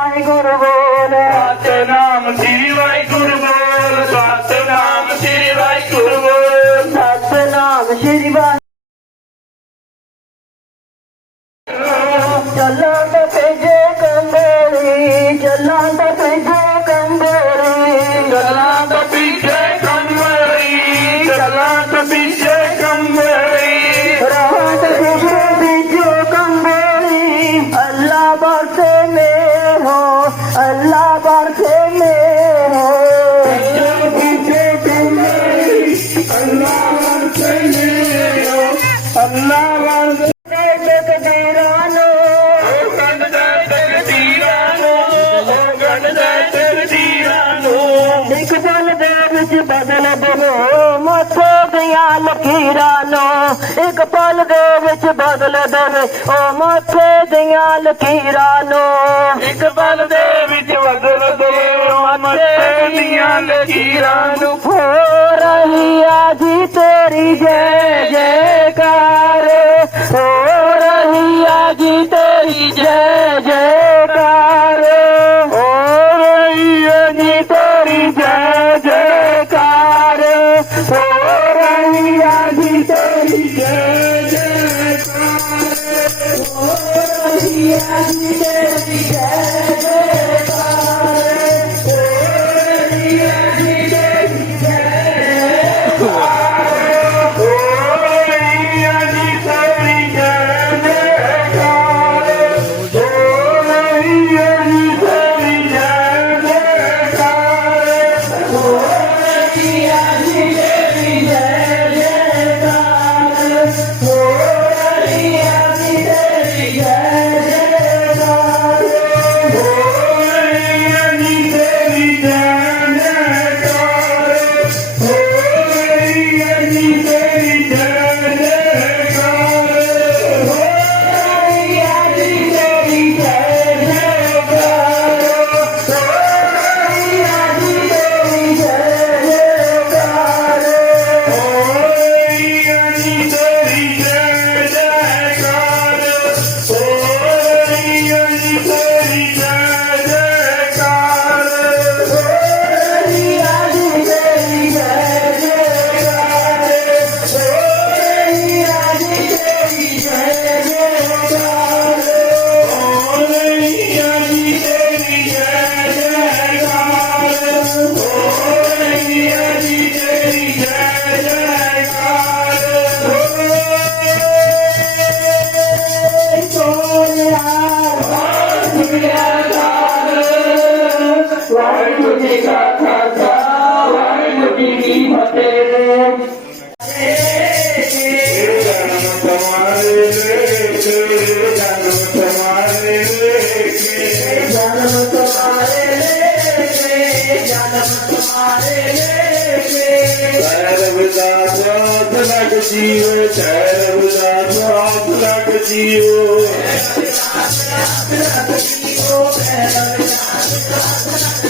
ਵਾਹਿਗੁਰੂ ਬੋਲ ਦੀਆਂ ਲਕੀਰਾਂ ਨੂੰ ਇੱਕ ਪਲ ਦੇ ਵਿੱਚ ਬਦਲ ਦੇਵੇ ਉਹ ਮੱਥੇ ਦੀਆਂ ਲਕੀਰਾਂ ਨੂੰ ਇੱਕ ਪਲ ਦੇ ਵਿੱਚ ਬਦਲ ਦੇ ਮੱਥੇ ਦੀਆਂ ਲਕੀਰਾਂ ਨੂੰ। ਹੋ ਰਹੀ ਆ ਜੀ ਤੇਰੀ ਜੈ ਜੈਕਾਰ। ਹੋ ਰਹੀ ਆ ਜੀ ਤੇਰੀ ਜੈ ਜੈਕਾਰ। ਜੀ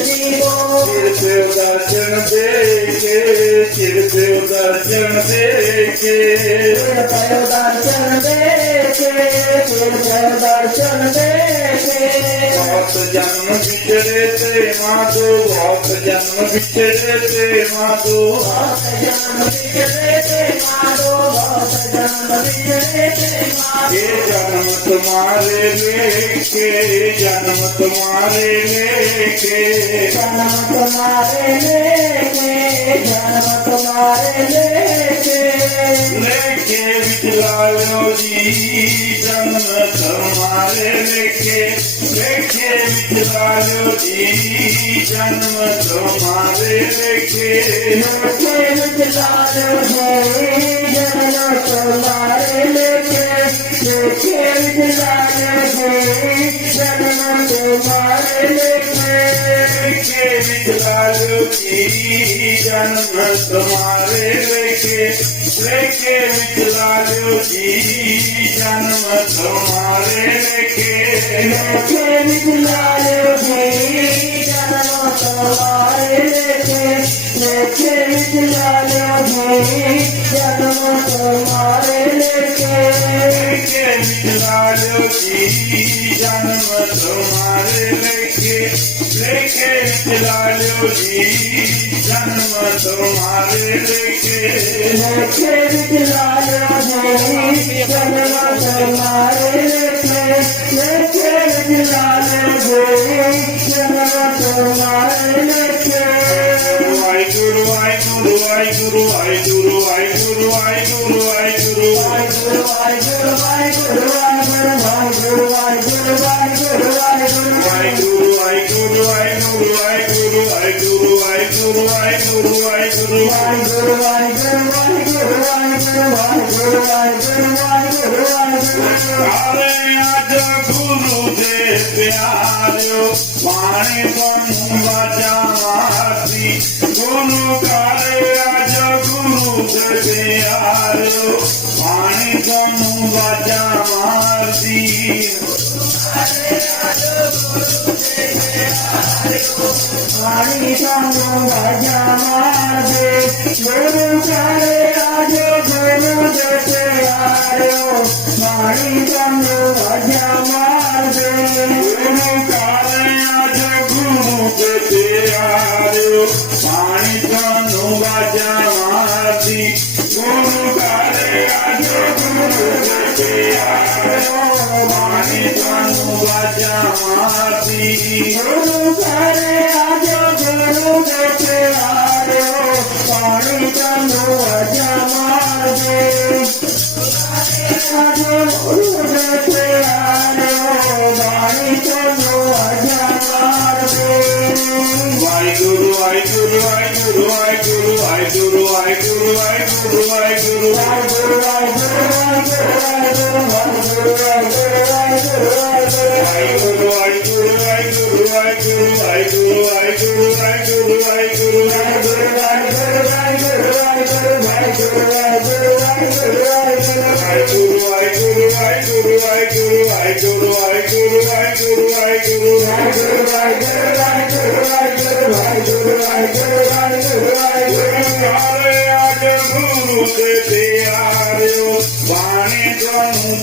ਜੀਓ ਚਿਰ ਤੇ ਦਰਸ਼ਨ ਦੇ ਕੇ ਤੇ ਦਰਸ਼ਨ ਦੇ ਕੇ ਦੇ ਕੇ ਦਰਸ਼ਨ ਦੇ ਕੇ ਬਹੁਤ ਜਨਮ ਵਿਚਰੇ ਤੇ ਮਾਤੋ ਬਹੁਤ ਜਨਮ ਵਿਚਰੇ ਤੇ ਮਾਤੋ ਇਹ ਜਨਮ ਤੁਮਾਰੇ ਲੇਕੇ ਜਨਮ ਤੁਮਾਰੇ ਲੇਕੇ ਜਨਮ ਤੁਹਾਰੇ ਲੇਕੇ ਜਨਮ ਤੁਹਾਰੇ ਲੇਕੇ ਲੇਕੇ ਵਿੱਚ ਲਾਇਓ ਜੀ ਜਨਮ ਤੁਮਾਰੇ ਲੇਕੇ ਲੇਕੇ ਵਿੱਚ ਲਾਇਓ ਜੀ ਜਨਮ ਤੁਮਾਰੇ ਲੇਕੇ ਲੇਕੇ ਵਿੱਚ ਲਾਲੋ ਜੀ ਜਨਮ ਤੁਹਾਰੇ ਲੇਕੇ ਲੇਕੇ ਵਿੱਚ ਲਾਲੋ ਜੀ ਜਨਮ ਤੁਹਾਰੇ ਲੇਕੇ ਲੇਕੇ ਵਿੱਚ ਲਾਇਓ ਜੀ ਜਨਮ ਤੁਮਾਰੇ ਲੇਕੇ ਲੇਕੇ ਵਿੱਚ ਲਾਇਓ ਜੀ ਜਨਮ ਤੁਮਾਰੇ ਲੇਕੇ ਲੇਕੇ ਵਿੱਚ Lalo ji Guru, I do, I do, I do, I do.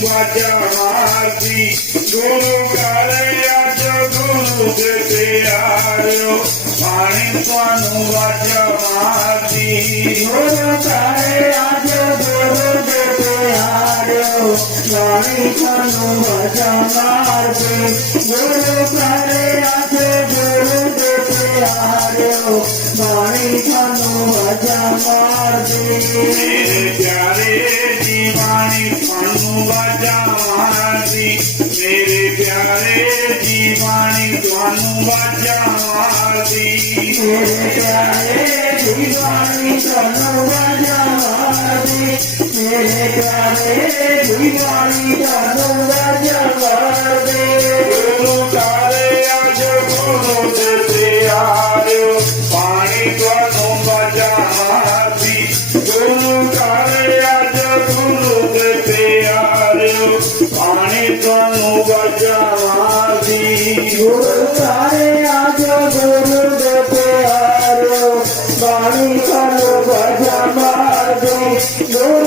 ਵਾਜਾ ਮਾਰਦੀ, ਗੁਰੂ ਘਰ ਅੱਜ ਗੁਰੂ ਦੇ ਪਿਆਰਿਓ ਪਾਣੀ ਤੁਹਾਨੂੰ ਵਾਜਾ ਮਾਰਦੀ। ਗੁਰੂ ਘਰ ਅੱਜ ਗੁਰੂ ਦੇ ਪਿਆਰਿਓ ਪਾਣੀ ਤੁਹਾਨੂੰ ਵਾਜਾ ਮਾਰਦੀ। ਗੁਰੂ ਮੇਰੇ ਪਿਆਰੇ ਦੀਵਾਨੀ ਜਾਨੂ ਦਾ ਜਵਾਰ ਦੇ ਗੁਰੂ ਕਾਰੇ ਅਜ ਗੁਰੂ ਦੇ ਪਿਆਰਿਓ ਪਾਣੀ ਤੁਹਾਨੂੰ ਬਚਾਵੀ ਗੁਰੂ ਕਾਰੇ ਅਜ ਗੁਰੂ ਦੇ ਪਿਆਰਿਓ ਪਾਣੀ ਤੁਹਾਨੂੰ ਬਚਾਵੀ ਗੁਰੂ ਕਾਰੇ ਅਜ ਗੁਰੂ ਦੇ ਪਿਆਰਿਓ ਪਾਣੀ ਤੁਹਾਨੂੰ ਬਚਾਵੀ ਗੁਰੂ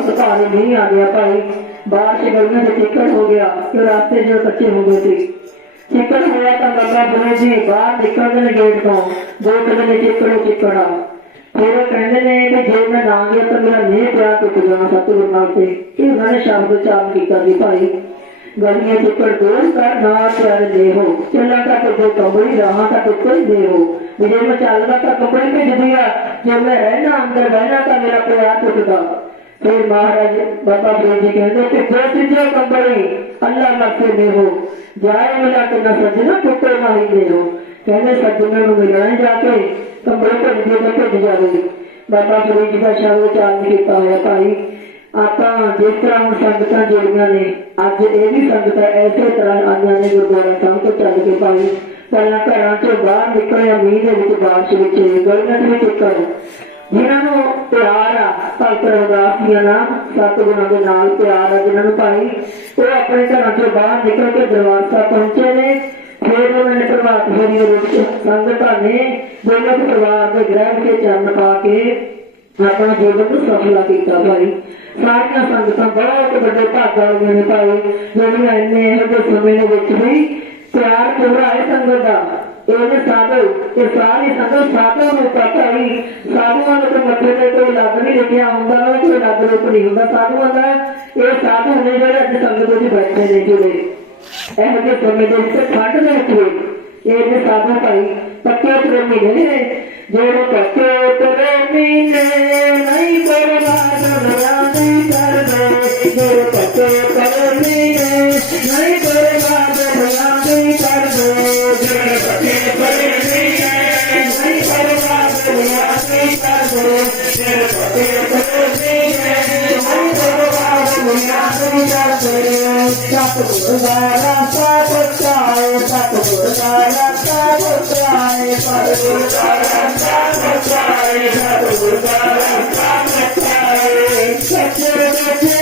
ਇੱਕ ਦਿਨ ਬਹੁਤ ਭਾਰੀ ਨਹੀਂ ਆ ਗਿਆ ਭਾਈ। ਬਾਰਿਸ਼ ਗਲੀਆਂ ਚ ਚਿੱਕੜ ਹੋ ਗਿਆ ਤੇ ਰਾਸਤੇ ਜੋ ਕੱਚੇ ਹੋ ਗਏ ਸੀ। ਚਿੱਕੜ ਹੋਇਆ ਤਾਂ ਬਾਬਾ ਬੁਰੇ ਜੀ, ਬਾਹਰ ਨਿਕਲਦੇ ਨੇ ਗੇਟ ਤੋਂ। ਦੋ ਕਿਲੇ ਨੇ ਫਿਰ ਉਹ ਕਹਿੰਦੇ ਨੇ ਕਿ ਜੇ ਮੈਂ ਨਾ ਗਿਆ ਤਾਂ ਮੇਰਾ ਨਹੀਂ ਪਿਆ ਟੁੱਟ ਜਾਣਾ ਸਤਿਗੁਰੂ ਨਾਲ ਤੇ। ਇਹ ਉਹਨਾਂ ਨੇ ਸ਼ਬਦ ਚਾਲ ਕੀਤਾ ਸੀ ਭਾਈ। ਗਲੀਆਂ ਚਿੱਕੜ ਦੂਰ ਕਰ, ਨਾ ਪਿਆਰੇ ਦੇਹੋ ਚੱਲਾ ਤੱਕ ਜੋ ਕੰਬੜੀ ਰਹਾ ਤੱਕ ਕੋਈ ਦੇਹੋ ਵੀ ਜੇ ਮੈਂ ਚੱਲਦਾ ਤਾਂ ਕੰਬੜੀ ਭੇਜਦੀ ਆ। ਜੇ ਮੈਂ ਰਹਿਣਾ, ਅੰਦਰ ਬਹਿਣਾ ਤਾਂ ਮੇਰਾ ਪਿਆਰ ਟੁੱਟਦਾ। ਫਿਰ ਮਹਾਰਾਜ ਬਾਬਾ ਫਰੀਦ ਜੀ ਕਹਿੰਦੇ ਕਿ ਜੋ ਸਿੱਧੇ ਕੰਬੜੀ ਅੱਲਾ ਲੱਖੇ ਦੇਹੋ ਜਾਏ ਮਿਲਾ ਕੇ ਨਾ ਸੱਜਣਾ ਟੁੱਟੇ ਨਾ ਹੀ ਦੇਹੋ ਕਹਿੰਦੇ, ਸੱਜਣਾ ਨੂੰ ਮਿਲਣਾ ਜਾ ਕੇ ਕੰਬੜੀ ਭੇਜ ਦੇ ਤਾਂ ਭੇਜ ਜਾਵੇ। ਬਾਬਾ ਫਰੀਦ ਜੀ ਦਾ ਸ਼ਬਦ ਚਾਲ ਕੀਤਾ ਹੋਇਆ, ਭਾਈ, ਆਪਾਂ ਜਿਸ ਤਰ੍ਹਾਂ ਹੁਣ ਸੰਗਤਾਂ ਜੁੜੀਆਂ ਨੇ, ਅੱਜ ਇਹ ਵੀ ਸੰਗਤਾਂ ਐਸੇ ਤਰ੍ਹਾਂ ਆਈਆਂ ਨੇ ਗੁਰਦੁਆਰਾ ਸਾਹਿਬ ਤੋਂ ਚੱਲ ਕੇ, ਭਾਈ, ਪਹਿਲਾਂ ਘਰਾਂ ਚੋਂ ਬਾਹਰ ਨਿਕਲਿਆ, ਮੀਂਹ ਦੇ ਵਿੱਚ, ਬਾਰਿਸ਼ ਵਿੱਚ ਗਲੀਆਂ ਦੇ ਵਿੱਚ ਕਰ ਜਿਨ੍ਹਾਂ ਨੂੰ ਪਿਆਰ ਆ, ਭਗਤ ਰਵਿਦਾਸ ਦੀਆਂ ਨਾਮ, ਸਤਿਗੁਰਾਂ ਦੇ ਨਾਲ ਪਿਆਰ ਆ ਜਿਨ੍ਹਾਂ ਨੂੰ ਭਾਈ, ਉਹ ਆਪਣੇ ਘਰਾਂ ਚੋਂ ਬਾਹਰ ਨਿਕਲ ਕੇ ਦਰਬਾਰ ਸਾਹਿਬ ਪਹੁੰਚੇ ਨੇ। ਫਿਰ ਉਹਨਾਂ ਨੇ ਪ੍ਰਭਾਤ ਫੇਰੀ ਦੇ ਵਿੱਚ ਸੰਗਤਾਂ ਨੇ ਦੋਨੋਂ ਪਰਿਵਾਰ ਦੇ ਗ੍ਰਹਿ ਕੇ ਚਰਨ ਪਾ ਕੇ ਆਪਣਾ ਜੀਵਨ ਨੂੰ ਸਫਲਾ ਕੀਤਾ ਭਾਈ। ਸਾਰੀਆਂ ਸੰਗਤਾਂ ਬਹੁਤ ਵੱਡੇ ਭਾਗਾਂ ਵਾਲੀਆਂ ਨੇ ਭਾਈ, ਜਿਹੜੀਆਂ ਇੰਨੇ ਇਹੋ ਜਿਹੇ ਸਮੇਂ ਦੇ ਵਿੱਚ ਵੀ ਪਿਆਰ ਪੂਰਾ ਹੈ ਸੰਗਤ ਦਾ ਇਹਨੇ ਸਾਧੂ ਇਹ ਸਾਰੀ ਸੰਗਤ ਸਾਧੂ ਨੂੰ ਪਤਾ ਹੀ ਸਾਧੂਆਂ ਨੂੰ ਮੱਥੇ ਤੇ ਕੋਈ ਲੱਗ ਨਹੀਂ ਲਿਖਿਆ ਹੁੰਦਾ ਨਾ ਕੋਈ ਲੱਗ ਰੂਪ ਨਹੀਂ ਹੁੰਦਾ। ਸਾਧੂਆਂ ਦਾ ਇਹ ਸਾਧੂ ਨੇ ਜਿਹੜੇ ਅੱਜ ਸੰਗਤ ਵਿੱਚ ਬੈਠੇ ਨੇ ਜੁੜੇ। ਇਹੋ ਜਿਹੇ ਸਮੇਂ ਦੇ ਵਿੱਚ ਠੰਡ ਦੇ ਵਿੱਚ ਵੀ ਇਹ ਨੇ ਸਾਧੂ ਭਾਈ ਪੱਕੇ ਪ੍ਰੇਮੀ ਨੇ ਜਿਹੜੇ ਪੱਕੇ ਪ੍ਰੇਮੀ ਨੇ ਨਹੀਂ ਬਰਬਾਦ ਹੋਇਆ ਨਹੀਂ ਕਰਦੇ ਜਿਹੜੇ ਪੱਕੇ ਪ੍ਰੇਮੀ ਕਰਦੇ ਜਿਹੜੇ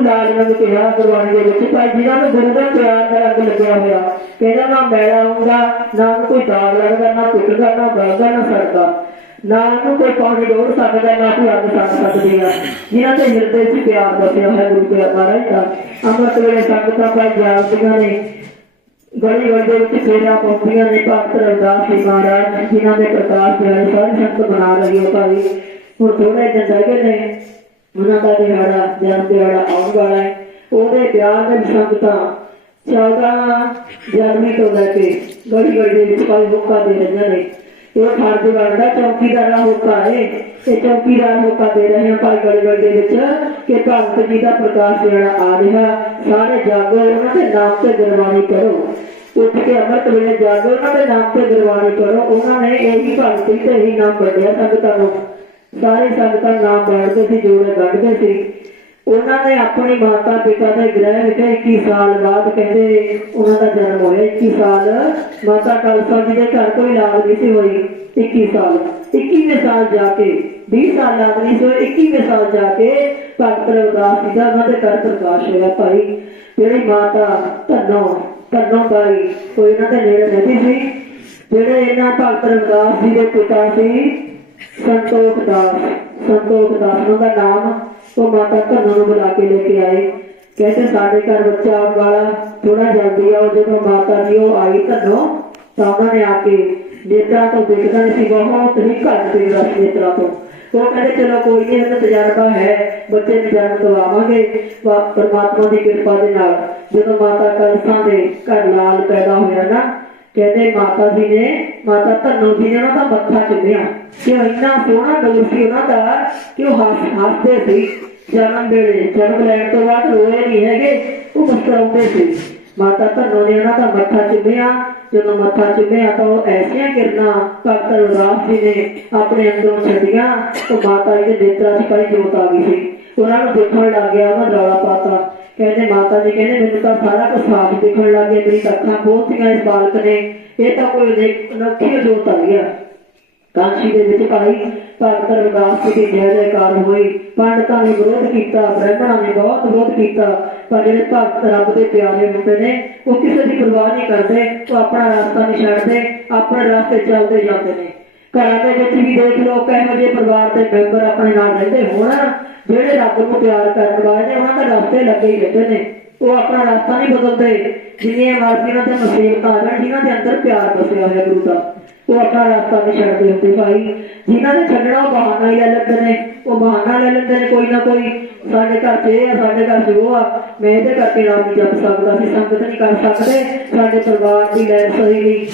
ਗਿਆ ਲਾਲ ਰੰਗ ਕਿਹਾ, ਗੁਰਬਾਣੀ ਦੇ ਵਿੱਚ ਭਾਈ ਜਿਹਨਾਂ ਨੂੰ ਗੁਰੂ ਦਾ ਪਿਆਰ ਦਾ ਰੰਗ ਲੱਗਿਆ ਹੋਇਆ, ਕਹਿੰਦਾ ਨਾ ਮੈਲਾ ਹੁੰਦਾ ਨਾ ਕੋਈ ਦਾਗ ਲੱਗਦਾ, ਨਾ ਟੁੱਟਦਾ ਨਾ ਬਲਦਾ ਨਾ ਸੜਦਾ ਨਾ ਉਹਨੂੰ ਕੋਈ ਪਾਣੀ ਡੋਲ ਸਕਦਾ, ਨਾ ਕੋਈ ਅੱਗ ਸੜ ਸਕਦੀ ਆ। ਜਿਨ੍ਹਾਂ ਦੇ ਹਿਰਦੇ 'ਚ ਪਿਆਰ ਵਸਿਆ ਹੋਇਆ ਗੁਰੂ ਪਿਆਰ ਮਹਾਰਾਜ ਦਾ। ਅੰਮ੍ਰਿਤ ਵੇਲੇ ਸੰਗਤਾਂ ਭਾਈ ਜਾਗਦੀਆਂ ਨੇ। ਗਲੀ ਗਲੀ ਵਿੱਚ ਫੇਰਾ ਪਾਉਂਦੀਆਂ ਨੇ, ਭਗਤ ਰਵਿਦਾਸ ਜੀ ਮਹਾਰਾਜ ਜਿਨ੍ਹਾਂ ਦੇ ਪ੍ਰਕਾਸ਼ ਦਿਹਾੜੇ ਸਾਰੀ ਸੰਗਤ ਬਣਾ ਰਹੀ ਹੈ ਭਾਈ। ਹੁਣ ਥੋੜੇ ਦਿਨ ਰਹਿ ਗਏ ਨੇ। ਉਹਨਾਂ ਦਾ ਦਿਹਾੜਾ ਜਨਮ ਦਿਹਾੜਾ ਆਉਣ ਵਾਲਾ ਹੈ। ਉਹਦੇ ਪਿਆਰ ਦੇ ਸੰਗਤਾਂ 14 ਜਨਵਰੀ ਤੋਂ ਲੈ ਕੇ ਗਲੀ ਗਲੀ ਦੇ ਵਿੱਚ ਭਾਈ ਹੁੱਕਾ ਦੇ ਰਹੀਆਂ ਨੇ। ਇਹ ਫਰਜ਼ ਬਣਦਾ ਚੌਕੀਦਾਰ ਹੋਕਾ ਹੈ। ਇਹ ਚੌਕੀਦਾਰ ਹੋਕਾ ਦੇ ਰਹੇ ਹਾਂ ਭਾਈ ਗੜਗੜ ਦੇ ਵਿੱਚ ਕਿ ਭਗਤ ਜੀ ਦਾ ਪ੍ਰਕਾਸ਼ ਜਿਹੜਾ ਆ ਰਿਹਾ, ਸਾਰੇ ਜਾਗੋ ਉਹਨਾਂ ਦੇ ਨਾਮ ਤੇ ਗੁਰਬਾਣੀ ਕਰੋ ਉੱਠ ਕੇ ਅੰਮ੍ਰਿਤ ਵੇਲੇ ਜਾਗੋ, ਉਹਨਾਂ ਦੇ ਨਾਮ ਤੇ ਗੁਰਬਾਣੀ ਕਰੋ ਉਹਨਾਂ ਨੇ ਇਹੀ ਭਗਤੀ ਤੇ ਇਹੀ ਨਾਮ ਵੰਡਿਆ ਸੰਗਤਾਂ ਨੂੰ। ਸਾਰੇ ਸੰਗਤਾਂ ਨਾਮ ਬਾੜਦੇ ਸੀ ਜੋੜੇ ਕੱਢਦੇ ਸੀ। ਉਹਨਾਂ ਨੇ ਆਪਣੀ ਮਾਤਾ ਪਿਤਾ ਦੇ ਗ੍ਰਹਿ ਵਿਖੇ 21 ਸਾਲ ਬਾਅਦ ਕਹਿੰਦੇ ਉਹਨਾਂ ਦਾ ਜਨਮ ਹੋਇਆ 21 ਸਾਲ। ਮਾਤਾ ਕਲਸਾ ਜੀ ਦੇ ਘਰ ਕੋਈ ਲਾਲ ਨਹੀਂ ਸੀ ਹੋਈ 21 ਸਾਲ। 21ਵੇਂ ਸਾਲ ਜਾ ਕੇ 20 ਸਾਲ ਲਾਲ ਨਹੀਂ ਸੀ 21ਵੇਂ ਸਾਲ ਜਾ ਕੇ ਭਗਤ ਰਵਿਦਾਸ ਜੀ ਦਾ ਉਹਨਾਂ ਦੇ ਘਰ ਪ੍ਰਕਾਸ਼ ਹੋਇਆ ਭਾਈ। ਜਿਹੜੀ ਮਾਤਾ ਧੰਨੋ ਧੰਨੋ ਭਾਈ ਕੋਈ ਇਹਨਾਂ ਦੇ ਨੇੜੇ ਰਹਿੰਦੀ ਸੀ। ਜਿਹੜੇ ਇਹਨਾਂ ਭਗਤ ਰਵਿਦਾਸ ਜੀ ਦੇ ਪਿਤਾ ਸੀ ਸੰਤੋਖ ਦਾਸ ਸੰਤੋਖ ਦਾਸ। ਉਹਨਾਂ ਦਾ ਨਾਮ ਉਹ ਮਾਤਾ ਧੰਨੋ ਨੂੰ ਬੁਲਾ ਕੇ ਲੈ ਕੇ ਆਏ। ਕਹਿੰਦੇ ਸਾਡੇ ਘਰ ਬੱਚਾ ਆਉਣ ਵਾਲਾ ਥੋੜਾ ਜਲਦੀ ਆਓ, ਜਦੋਂ ਮਾਤਾ ਜੀ ਉਹ ਆਈ ਧੰਨੋ, ਤਾਂ ਉਹਨਾਂ ਨੇ ਆ ਕੇ ਨੇਤਰਾਂ ਤੋਂ ਦੇਖਦਾ ਨਹੀਂ ਸੀ, ਬਹੁਤ ਹੀ ਘੱਟ ਸੀ ਰਸ ਨੇਤਰਾਂ ਤੋਂ। ਉਹ ਕਹਿੰਦੇ, ਚਲੋ ਕੋਈ ਨਹੀਂ ਇਹਦਾ ਤਜਰਬਾ ਹੈ, ਬੱਚੇ ਨੂੰ ਜਨਮ ਦਵਾਵਾਂਗੇ ਪਰਮਾਤਮਾ ਦੀ ਕਿਰਪਾ ਦੇ ਨਾਲ ਜਦੋਂ ਮਾਤਾ ਕਲਸਾਂ ਦੇ ਘਰ ਲਾਲ ਪੈਦਾ ਹੋਇਆ ਨਾ ਕਹਿੰਦੇ ਮਾਤਾ ਜੀ ਨੇ, ਮਾਤਾ ਧੰਨੋ ਜੀ ਨੇ ਉਹਨਾਂ ਮੱਥਾ ਚੁੰਮਿਆ। ਕਿ ਉਹ ਇੰਨਾ ਸੋਹਣਾ ਗਲ ਸੀ ਉਹਨਾਂ ਦਾ ਕਿ ਉਹ ਹੱਸ ਹੱਸਦੇ ਸੀ। ਜਨਮ ਵੇਲੇ, ਜਨਮ ਲੈਣ ਤੋਂ ਬਾਅਦ ਰੋਏ ਨਹੀਂ ਹੈਗੇ, ਉਹ ਮੁਸਕਰਾਉਂਦੇ ਸੀ। ਮਾਤਾ ਧੰਨੋ ਨੇ ਉਹਨਾਂ ਦਾ ਮੱਥਾ ਚੁੰਮਿਆ। ਜਦੋਂ ਮੱਥਾ ਚੁੰਮਿਆ ਤਾਂ ਉਹ ਐਸੀਆਂ ਕਿਰਨਾਂ ਭਗਤ ਰਵਿਦਾਸ ਜੀ ਨੇ ਆਪਣੇ ਅੰਦਰੋਂ ਛੱਡੀਆਂ। ਉਹ ਮਾਤਾ ਜੀ ਦੇ ਨੇਤਰਾਂ 'ਚ ਕਈ ਜੋਤ ਆ ਗਈ ਸੀ। ਉਹਨਾਂ ਨੂੰ ਦੇਖਣ ਲੱਗ ਗਿਆ ਉਹਨਾਂ ਰੌਲਾ ਪਾਤਾ। ਕਹਿੰਦੇ ਮਾਤਾ ਜੀ, ਕਹਿੰਦੇ ਮੈਨੂੰ ਤਾਂ ਸਾਰਾ ਕੁਝ ਸਾਫ਼ ਦਿਖਣ ਲੱਗ ਗਿਆ, ਮੇਰੀ ਅੱਖਾਂ ਖੋਲਤੀਆਂ ਇਸ ਬਾਲਕ ਨੇ। ਇਹ ਤਾਂ ਕੋਈ ਦੇਖ, ਅਨੋਖੀ ਜੋਤ ਆ ਗਿਆ ਕਾਂਸ਼ੀ ਦੇ ਵਿੱਚ ਭਾਈ ਭਗਤ ਰਵਿਦਾਸ ਜੀ ਦੀ ਜੈ ਜੈਕਾਰ ਹੋਈ। ਪੰਡਤਾਂ ਨੇ ਵਿਰੋਧ ਕੀਤਾ, ਬ੍ਰਾਹਮਣਾਂ ਨੇ ਬਹੁਤ ਵਿਰੋਧ ਕੀਤਾ, ਪਰ ਜਿਹੜੇ ਭਗਤ ਰੱਬ ਦੇ ਪਿਆਰੇ ਹੁੰਦੇ ਨੇ, ਉਹ ਕਿਸੇ ਦੀ ਪਰਵਾਹ ਨਹੀਂ ਕਰਦੇ, ਉਹ ਆਪਣਾ ਰਸਤਾ ਨਹੀਂ ਛੱਡਦੇ, ਆਪਣੇ ਰਸਤੇ ਚੱਲਦੇ ਜਾਂਦੇ ਨੇ। ਘਰਾਂ ਦੇ ਵਿੱਚ ਵੀ ਦੇਖ ਲਓ ਕਿਹੋ ਜਿਹੇ ਪਰਿਵਾਰ ਦੇ ਮੈਂਬਰ ਆਪਣੇ ਨਾਲ ਰਹਿੰਦੇ ਹੋਣ, ਜਿਹੜੇ ਰੱਬ ਨੂੰ ਪਿਆਰ ਕਰਨ ਵਾਲੇ ਨੇ, ਉਹਨਾਂ ਦੇ ਰਸਤੇ ਲੱਗੇ ਹੀ ਰਹਿੰਦੇ ਨੇ। ਉਹ ਆਪਣਾ ਰਸਤਾ ਨਹੀਂ ਬਦਲਦੇ। ਜਿੰਨੀਆਂ ਮਰਜ਼ੀਆਂ ਤੇ ਮੁਸੀਬਤਾਂ ਆ ਜਾਣ ਜਿਨ੍ਹਾਂ ਦੇ ਅੰਦਰ ਪਿਆਰ ਵਸਿਆ ਹੋਇਆ ਗੁਰੂ ਦਾ, ਉਹ ਆਪਣਾ ਰਸਤਾ ਨਹੀਂ ਛੱਡਦੇ ਹੁੰਦੇ ਭਾਈ। ਜਿਨ੍ਹਾਂ ਨੇ ਛੱਡਣਾ ਉਹ ਬਹਾਨਾ ਲੈ ਲੈਂਦੇ ਨੇ। ਉਹ ਬਹਾਨਾ ਲੈ ਲੈਂਦੇ ਨੇ ਕੋਈ ਨਾ ਕੋਈ। ਸਾਡੇ ਘਰ 'ਚ ਇਹ ਆ, ਸਾਡੇ ਘਰ 'ਚ ਉਹ ਆ। ਮੈਂ ਇਹਦੇ ਕਰਕੇ ਨਾਮ ਨਹੀਂ ਜਪ ਸਕਦਾ ਸੀ ਸੰਗਤ ਨਹੀਂ ਕਰ ਸਕਦੇ। ਸਾਡੇ ਪਰਿਵਾਰ ਦੀ ਲੈ ਸਹੀ ਨਹੀਂ।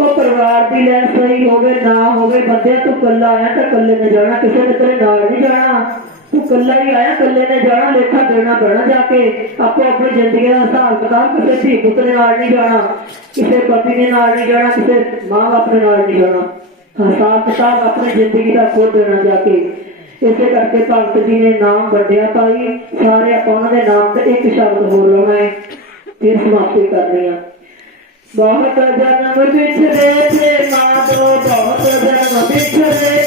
ਉਹ ਪਰਿਵਾਰ ਦੀ ਲੈਣ ਸਹੀ ਹੋਵੇ, ਨਾ ਹੋਵੇ ਬੰਦੇ ਤੂੰ ਕੱਲਾ ਆਇਆ ਤਾਂ ਕੱਲੇ ਨੇ ਜਾਣਾ, ਕਿਸੇ ਨੇ ਤੇਰੇ ਨਾਲ ਨਹੀਂ ਜਾਣਾ। ਤੂੰ ਕੱਲਾ ਹੀ ਆਇਆ ਕੱਲੇ ਨੇ ਜਾਣਾ, ਲੇਖਾ ਦੇਣਾ ਪੈਣਾ ਜਾ ਕੇ। ਆਪੋ ਆਪਣੀ ਜ਼ਿੰਦਗੀ ਦਾ ਹਿਸਾਬ ਕਿਤਾਬ ਕਿਸੇ ਧੀ ਪੁੱਤ ਦੇ ਨਾਲ ਨਹੀਂ ਜਾਣਾ, ਕਿਸੇ ਪਤੀ ਦੇ ਨਾਲ ਨਹੀਂ ਜਾਣਾ, ਕਿਸੇ ਮਾਂ ਬਾਪ ਦੇ ਨਾਲ ਨਹੀਂ ਜਾਣਾ। ਹਿਸਾਬ ਕਿਤਾਬ ਆਪਣੀ ਜ਼ਿੰਦਗੀ ਦਾ ਖੁਦ ਦੇਣਾ ਜਾ ਕੇ। ਇਸੇ ਕਰਕੇ ਭਗਤ ਜੀ ਨੇ ਨਾਮ ਵੰਡਿਆ ਭਾਈ। ਸਾਰੇ ਆਪਾਂ ਉਹਨਾਂ ਦੇ ਨਾਮ ਤੇ ਇੱਕ ਸ਼ਬਦ ਹੋਰ ਲਾਉਣਾ ਹੈ ਫਿਰ ਸਮਾਪਤੀ ਕਰਨੀ ਆ ਬਹੁਤ ਜਨਮ ਵਿਛੜੇ ਤੇ ਮਾਦੋ ਬਹੁਤ ਜਨਮ ਵਿਛੜੇ।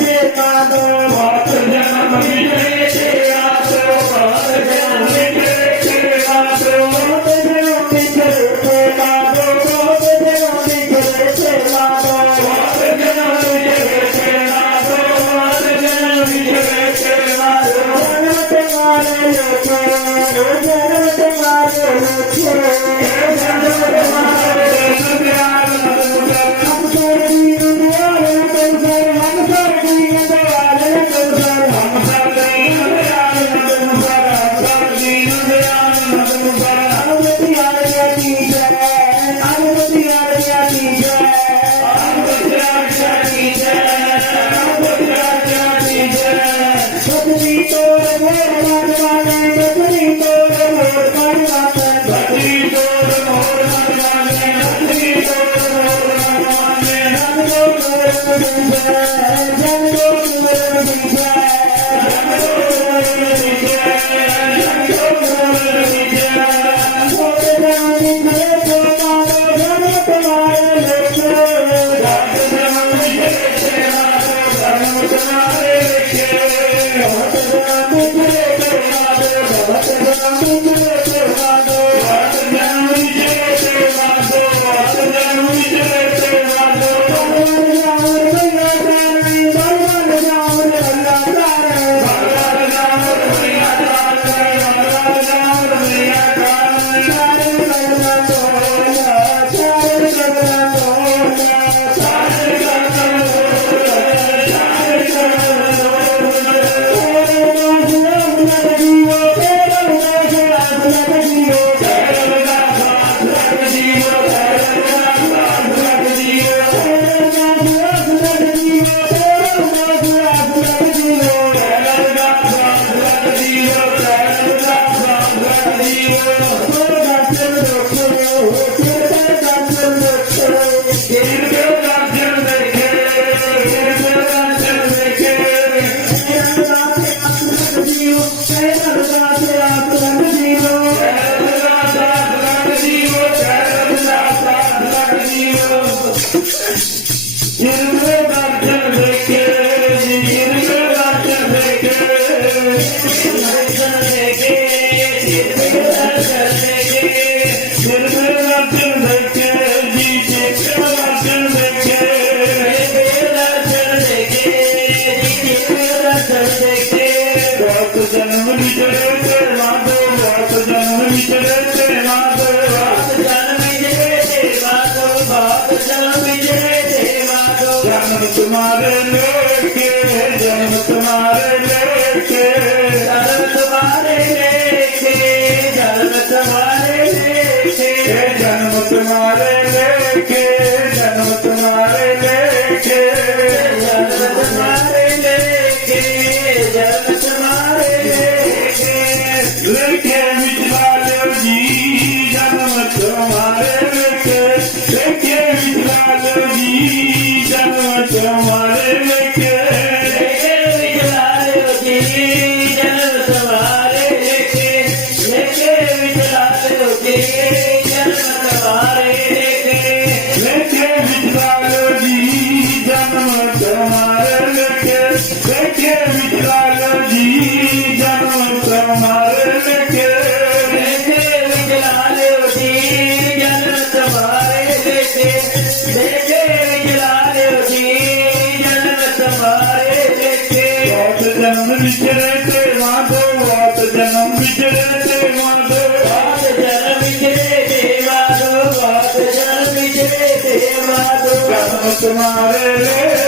તમારે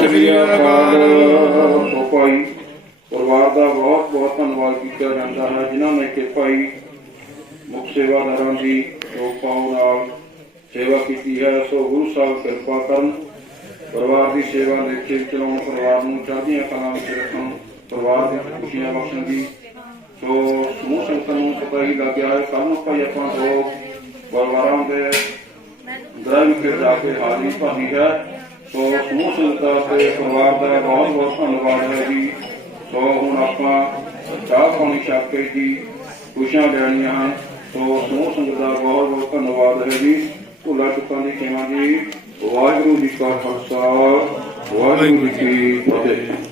ਸ੍ਰੀ ਅਕਾਲ। ਉਹ ਭਾਈ ਪਰਿਵਾਰ ਦਾ ਬਹੁਤ ਬਹੁਤ ਧੰਨਵਾਦ ਕੀਤਾ ਜਾਂਦਾ ਹੈ, ਜਿਨ੍ਹਾਂ ਨੇ ਕਿ ਭਾਈ ਮੁਖ ਸੇਵਾਦਾਰਾਂ ਦੀ ਜੋ ਨਾਲ ਸੇਵਾ ਕੀਤੀ ਹੈ। ਸੋ ਗੁਰੂ ਸਾਹਿਬ ਕਿਰਪਾ ਕਰਨ, ਪਰਿਵਾਰ ਦੀ ਸੇਵਾ ਦੇਖੇ ਚਲਾਉਣ, ਪਰਿਵਾਰ ਨੂੰ ਚੜ੍ਹਦੀਆਂ ਕਲਾਂ ਵਿੱਚ ਰੱਖਣ, ਪਰਿਵਾਰ ਦੀਆਂ ਖੁਸ਼ੀਆਂ ਬਖਸ਼ਣ ਦੀ। ਸੋ ਸਮੂਹ ਸੰਗਤਾਂ ਨੂੰ ਪਤਾ ਹੀ ਲੱਗਿਆ ਹੈ, ਕੱਲ੍ਹ ਭਾਈ ਆਪਾਂ ਦੋ ਗੁਰਦੁਆਰਾਂ ਦੇ ਗ੍ਰਹਿ ਵਿਖੇ ਜਾ ਕੇ ਹਾਜ਼ਰੀ ਭਰਨੀ ਹੈ। ਸੋ ਸਮੂਹ ਸੰਗਤਾਂ ਤੇ ਪਰਿਵਾਰ ਦਾ ਬਹੁਤ ਬਹੁਤ ਧੰਨਵਾਦ ਹੈ ਜੀ। ਸੋ ਹੁਣ ਆਪਾਂ ਚਾਹ ਪਾਣੀ ਛਕ ਕੇ ਜੀ ਖੁਸ਼ੀਆਂ ਲੈਣੀਆਂ ਹਨ। ਸੋ ਸਮੂਹ ਸੰਗਤ ਦਾ ਬਹੁਤ ਬਹੁਤ ਧੰਨਵਾਦ ਹੈ ਜੀ। ਭੁੱਲਾ ਚੁੱਕਾਂ ਦੀ ਖੇਮਾ ਜੀ। ਵਾਹਿਗੁਰੂ ਜੀ ਕਾ ਖਾਲਸਾ, ਵਾਹਿਗੁਰੂ ਜੀ ਕੀ ਫਤਿਹ।